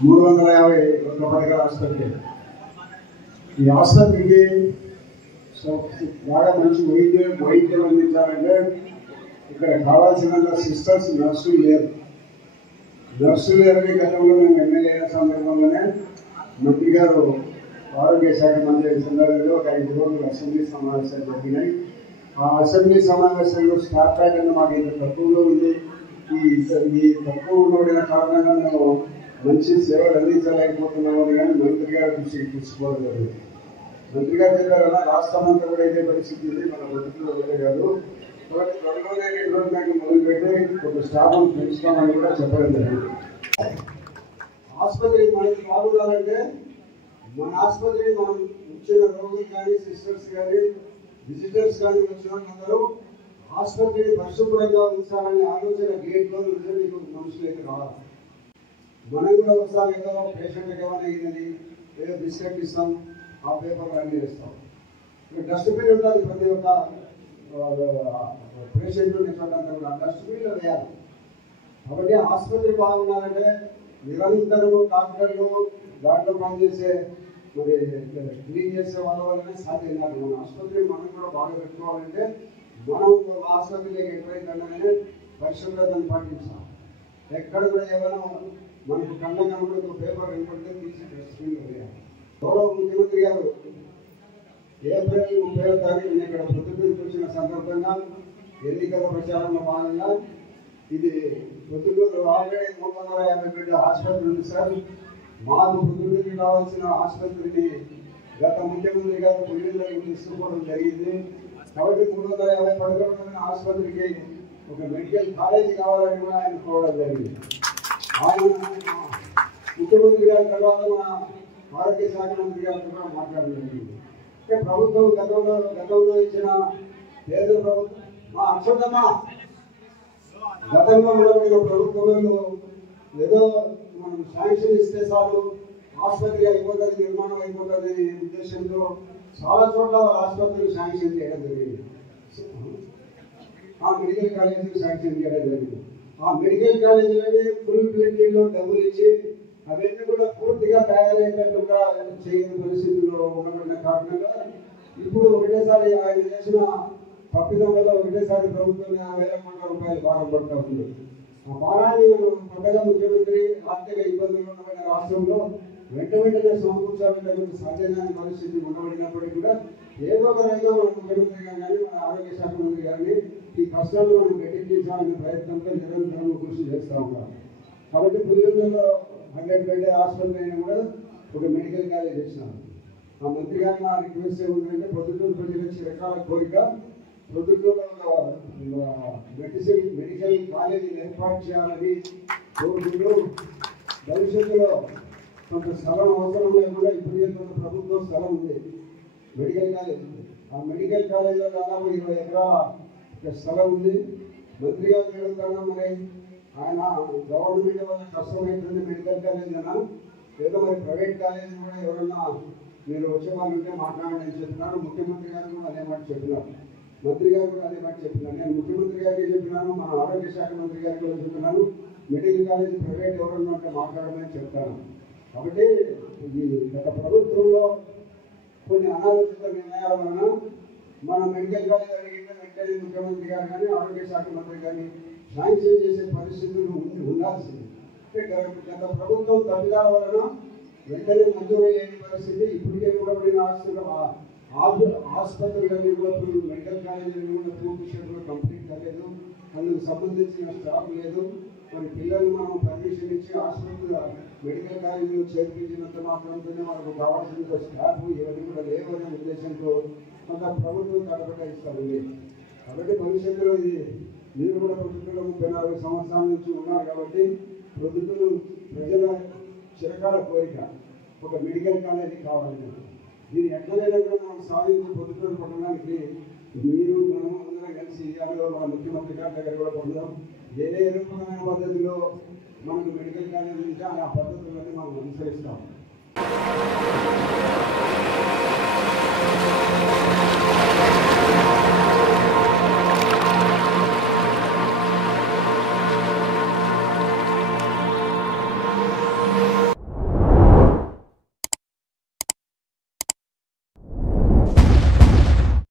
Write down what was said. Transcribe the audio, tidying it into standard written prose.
351 పడకల ఆసుపత్రి. ఈ ఆసుపత్రికి బాగా మంచి వైద్యం అందించాలంటే ఇక్కడ కావాల్సినంత సిస్టర్స్ నర్సులు లేరు. నర్సులు లేరని గతంలో మేము ఎమ్మెల్యే అయిన సందర్భంలోనే మంత్రి గారు ఆరోగ్య శాఖ మంత్రి సందర్భంలో ఒక 5 రోజులు అసెంబ్లీ సమావేశాలు జరిగినాయి. ఆ అసెంబ్లీ సమావేశంలో స్టాఫ్ ప్యాటర్న్ మాకు ఇంత తక్కువగా ఉంది, ఈ తక్కువ ఉండబడిన కారణంగా మేము మంచి సేవలు అందించలేకపోతున్నామని కానీ మంత్రి గారి దృష్టికి తీసుకోవడం జరిగింది. మంత్రి గారు చెప్పారన్నా రాష్ట్రం అంతా కూడా ఇదే పరిస్థితి ఉంది, మన బతుకులో వేరే కాదు, కాబట్టి త్వరలోనే 2 రోజుల దాకా మొదలుపెట్టి ఒక స్టాఫ్ను పెంచుతామని కూడా చెప్పడం జరిగింది. ఆసుపత్రి మనకి బాగుండాలంటే మన ఆసుపత్రి మనం వచ్చిన రోగులు కానీ సిస్టర్స్ కానీ విజిటర్స్ కానీ వచ్చిన అందరూ ఆసుపత్రిని పరిశుభ్రంగా ఉంచాలనే ఆలోచన గేట్లో మీకు మనుషులైతే రావాలి. మనం కూడా ఒకసారి ఏదో పేషెంట్కి ఏమైనా అయిందని ఏదో బిస్కెట్ ఇస్తాం, ఆ పేపర్లు అన్నీ వేస్తాం. డస్ట్బిన్ ఉంటుంది ప్రతి ఒక్క పేషెంట్లు నిలబడంతా కూడా డస్ట్బిన్లో వేయాలి. కాబట్టి ఆసుపత్రి బాగుండాలంటే నిరంతరం డాక్టర్లు దాంట్లో పనిచేసే మరి క్లీన్ చేసే వాళ్ళ వల్లనే సాధ్యం కాదు. మన ఆసుపత్రి మనం కూడా బాగా పెట్టుకోవాలంటే మనం ఆసుపత్రిలోకి ఎక్కడైతే పరిశుభ్రతను పాటించాలి. ఎక్కడ కూడా ఏమైనా మనకు కళ్ళ కనబడి ఒక పేపర్ కనపడితే తీసి డస్ట్బిన్లో వేయాలి. గౌరవ ముఖ్యమంత్రి గారు ఏప్రిల్ 30వ తారీఖున ఇక్కడ పొద్దుటూరు వచ్చిన సందర్భంగా ఎన్నికల ప్రచారంలో భాగంగా ఇది పొద్దుటూరు ఆల్రెడీ 350 బెడ్ ఆసుపత్రి ఉంది సార్, మాకు పొద్దుటూరుకి కావాల్సిన ఆసుపత్రిని గత ముఖ్యమంత్రి గారు పొద్దుటూరుకి తీసుకోవడం జరిగింది. కాబట్టి 350 పడకల ఆసుపత్రికి ఒక మెడికల్ కాలేజీ కావాలని కూడా ఆయన కోరడం జరిగింది. ఆయన ముఖ్యమంత్రి గారి తర్వాత మా ఆరోగ్య శాఖ మంత్రి గారితో కూడా మాట్లాడడం జరిగింది. అంటే ప్రభుత్వం గతంలో ఇచ్చిన పేద ప్రభుత్వం మా అక్షతమా గతంలో ఉండబడిన ప్రభుత్వంలో ఏదో మనం శాంక్షన్ ఇస్తే చాలు ఆసుపత్రి అయిపోతుంది, నిర్మాణం అయిపోతుంది ఉద్దేశంతో చాలా చోట్ల ఆసుపత్రులు శాంక్షన్ చేయడం జరిగింది. ఆ మెడికల్ కాలేజీలు శాంక్షన్ చేయడం జరిగింది. ఆ మెడికల్ కాలేజీలని ఫుల్ ప్లేట్లో డబ్బులు ఇచ్చి అవన్నీ కూడా పూర్తిగా తయారయ్యేటట్టుగా చేయని పరిస్థితుల్లో ఉండబడిన కారణంగా ఇప్పుడు ఒకటేసారి ఆయన చేసిన తప్పిదం వల్ల ఒకటేసారి ప్రభుత్వం 50,000 కోట్ల రూపాయలు భారం పడుతూ ఉంది. ఆ భారాన్ని కొత్తగా ముఖ్యమంత్రి ఆర్థిక ఇబ్బందులు ఉండబడిన రాష్ట్రంలో వెంటనే సమకూర్చాలంటే సాధ్యమైన పరిస్థితి ఉండబడినప్పటికీ కూడా ఏదో ఒక రంగంలో మన ముఖ్యమంత్రి గారు కానీ మన ఆరోగ్య శాఖ మంత్రి గారిని ఈ కష్టాలు మనం గట్టించాలనే ప్రయత్నంతో నిరంతరం కృషి చేస్తూ ఉంటాం. కాబట్టి పులివెందులలో 100 బెడ్ ఆసుపత్రి అయినా కూడా ఒక మెడికల్ కాలేజ్ ఇచ్చినాం. ఆ మంత్రి గారు నా రిక్వెస్ట్ ఏముందంటే పొద్దుటూరు ప్రజల చిరకాల కోరిక పొద్దుటూరులో మెడికల్ కాలేజీని ఏర్పాటు చేయాలని కోరుకుంటూ భవిష్యత్తులో కొంత స్థలం అవసరం లేకుండా ఇప్పటికే కొంత ప్రభుత్వ స్థలం ఉంది, మెడికల్ కాలేజ్ ఉంది. ఆ మెడికల్ కాలేజీలో దాదాపు 20 ఎకరాల స్థలం ఉంది. మంత్రి గారు అడుగుతాను, మరి ఆయన గవర్నమెంట్ వల్ల కష్టమవుతుంది మెడికల్ కాలేజ్ అన్నా, ఏదో మరి ప్రైవేట్ కాలేజీ కూడా ఎవరన్నా మీరు వచ్చే వాళ్ళు ఉంటే మాట్లాడండి అని చెప్పినారు. ముఖ్యమంత్రి గారు కూడా అదే మాట చెప్పినారు, మంత్రి గారు కూడా అదే మాట చెప్పినారు. నేను ముఖ్యమంత్రి గారికి చెప్పినాను, మన ఆరోగ్య శాఖ మంత్రి గారికి కూడా చెప్పినాను, మెడికల్ కాలేజ్ ప్రైవేట్ ఎవరన్నా ఉంటే మాట్లాడమని చెప్తాను. కాబట్టి ఈ గత ప్రభుత్వంలో కొన్ని అనాలోచిత నిర్ణయాల వలన మన మెడికల్ కాలేజ్ అడిగితే వెంటనే ముఖ్యమంత్రి గారు కానీ ఆరోగ్య శాఖ మంత్రి కానీ శాంక్షన్ చేసే పరిస్థితులు ఉండాల్సింది. అంటే గత ప్రభుత్వం తప్పిదాల వలన వెంటనే మంజూరు లేని పరిస్థితి. ఇప్పటికే ఉండబడిన ఆసుపత్రులన్నీ కూడా మెడికల్ కాలేజీలు కూడా పూర్తి షెడ్యూల్ కంప్లీట్ కాలేదు, అందుకు సంబంధించిన స్టాఫ్ లేదు. మరి పిల్లలు మనం పర్మిషన్ ఇచ్చి ఆసుపత్రి మెడికల్ కాలేజీలో చేర్పించినంత మాత్రంతోనే మనకు కావాల్సిన స్టాఫ్ ఇవన్నీ కూడా లేవనే ఉద్దేశంతో కొంత ప్రభుత్వం తడబట్టిస్తుంది. కాబట్టి భవిష్యత్తులో ఇది మీరు కూడా పొద్దుటూరులో 34 సంవత్సరాల నుంచి ఉన్నారు కాబట్టి పొద్దుటూరు ప్రజల చిరకాల కోరిక ఒక మెడికల్ కాలేజీ కావాలని, దీన్ని ఎట్లయినా కూడా మనం సాధించి పొద్దుటూరు పట్టణానికి మీరు మనం అందరం కలిసి మన ముఖ్యమంత్రి గారి దగ్గర కూడా పొందాం. ఏ రూపమైన పద్ధతిలో మనకు మెడికల్ కాలేజీ ఉంటే ఆ పద్ధతులన్నీ మనం అనుసరిస్తాం.